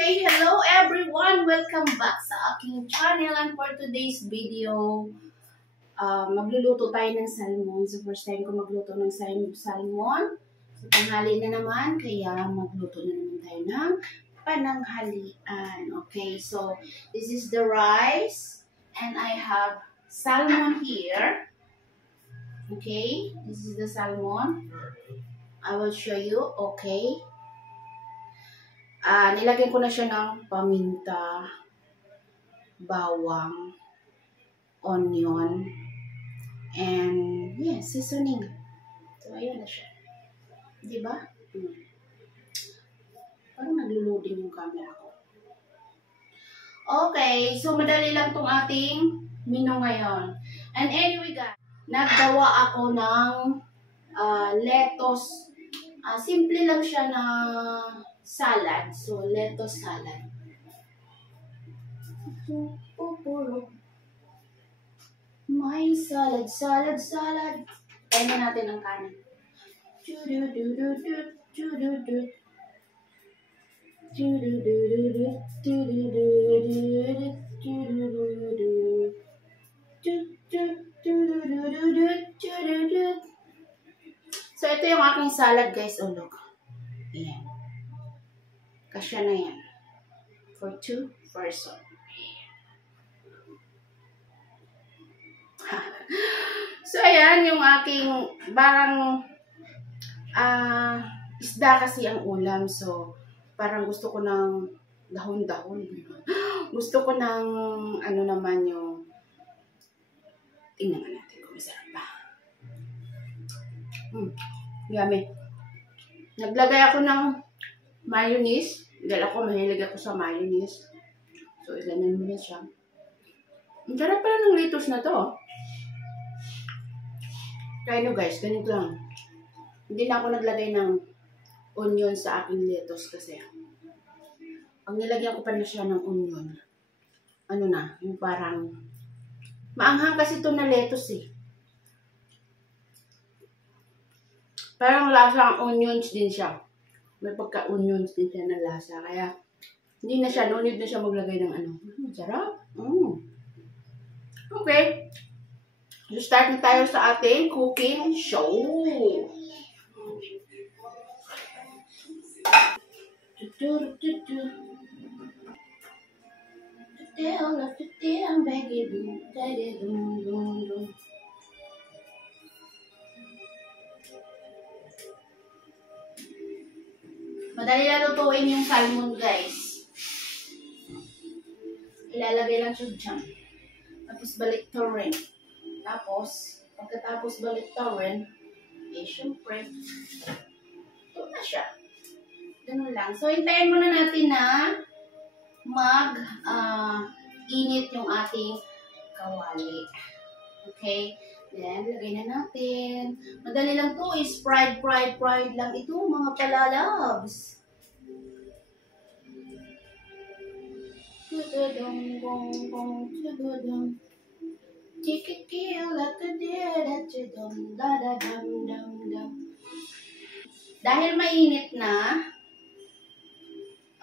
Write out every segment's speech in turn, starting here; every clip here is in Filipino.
Hey, hello everyone! Welcome back sa aking channel, and for today's video, magluluto tayo ng salmon. So first time ko magluto ng salmon. So tanghali na naman, kaya magluto na naman tayo ng pananghalian. Okay, so this is the rice, and I have salmon here. Okay, this is the salmon. I will show you. Okay. Nilagyan ko na siya ng paminta, bawang, onion, and seasoning. So, ayan na siya. Diba? Parang nagluludin yung camera ko. Okay, so madali lang tong ating menu ngayon. And anyway guys, naggawa ako ng lettuce. Simple lang siya na salad. So, lettuce salad. May salad. Tayo na natin ang kanin. So, ito yung aking salad, guys. Oh, look. Ayan. Kasya na yan. For 2 person. So, ayan, yung aking parang isda kasi ang ulam. So, parang gusto ko ng dahon-dahon. Gusto ko ng ano naman yung tingnan natin kung masarap ba. Yummy. Naglagay ako ng mayonnaise. Dahil ako mahilig ako sa mayonnaise. So, ganyan mo na siya. Ang sarap pala ng lettuce na to. Kaya nyo guys, ganito lang. Hindi na ako naglagay ng onion sa aking lettuce kasi pag nilagyan ko pa na siya ng onion, ano na, yung parang maanghang kasi ito na lettuce eh. Parang lasang onions din siya. May pagka-onions din siya na lasa. Kaya, hindi na siya, no need na siya maglagay ng ano. Sarap. Okay. So, start na tayo sa ating cooking show. Madali na lutuin yung salmon, guys. Ilalagay lang siya dyan. Tapos balik to rin. Tapos, pagkatapos balik to rin, syempre, ito na siya. Ganun lang. So, hintayin muna natin na init yung ating kawali. Okay? Then, lagay na natin. Madali lang to is fried lang ito, mga palalabs. Dahil mainit na,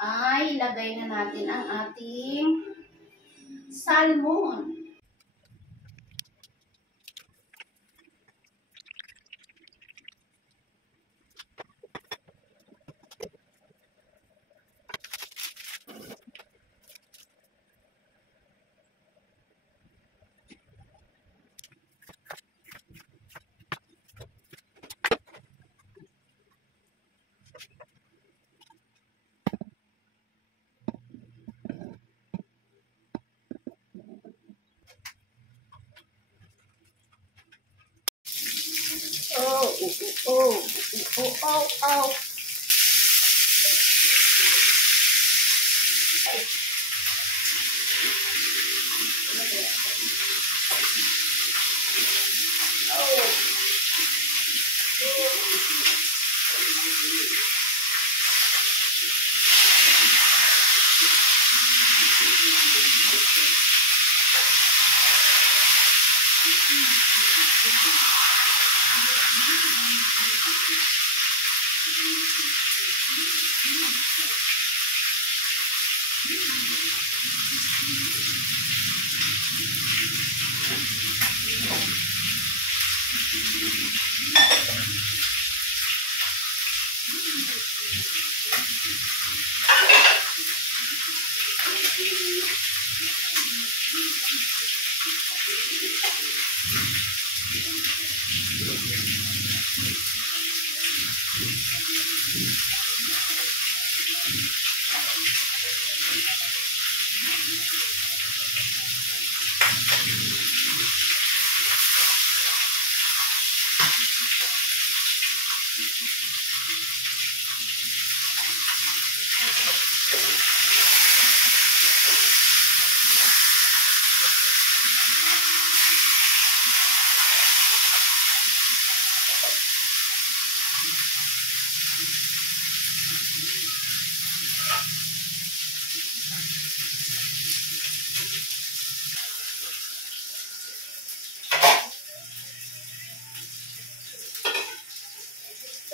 ay ilagay na natin ang ating salmon. Oh.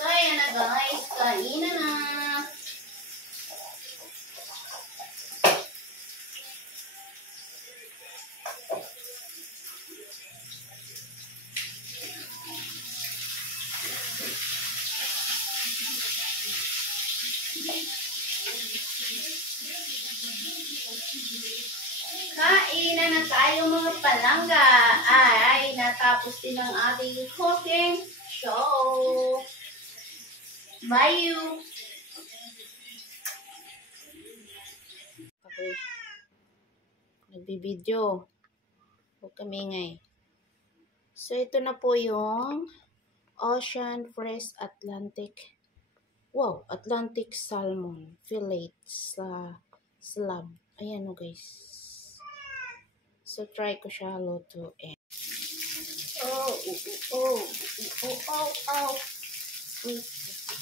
So, ayan na guys. Kainan na. Kainan na tayo mga palangga. Ay, natapos din ang ating cooking show. Bye you! Ako'y nagbibideo. Huwag kami ngay. So, ito na po yung Ocean Fresh Atlantic. Wow, Atlantic Salmon Fillet sa slab. Ayan o guys. So, try ko siya lutuin. Oh. Yeah,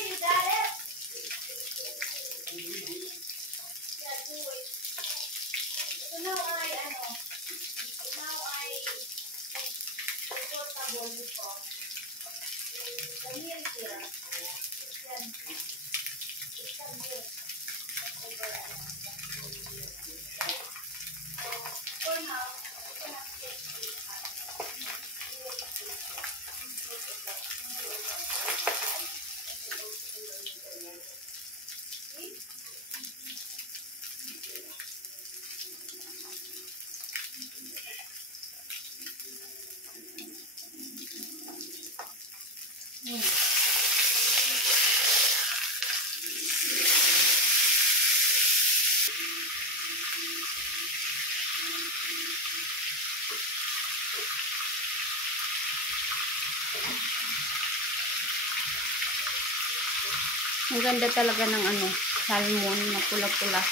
you got it? Yeah, do it. So now I comfortable dito. Dahil here, it can be for now, I'm gonna take Ang ganda talaga ng salmon na pula-pula.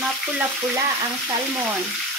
Mapula-pula ang salmon.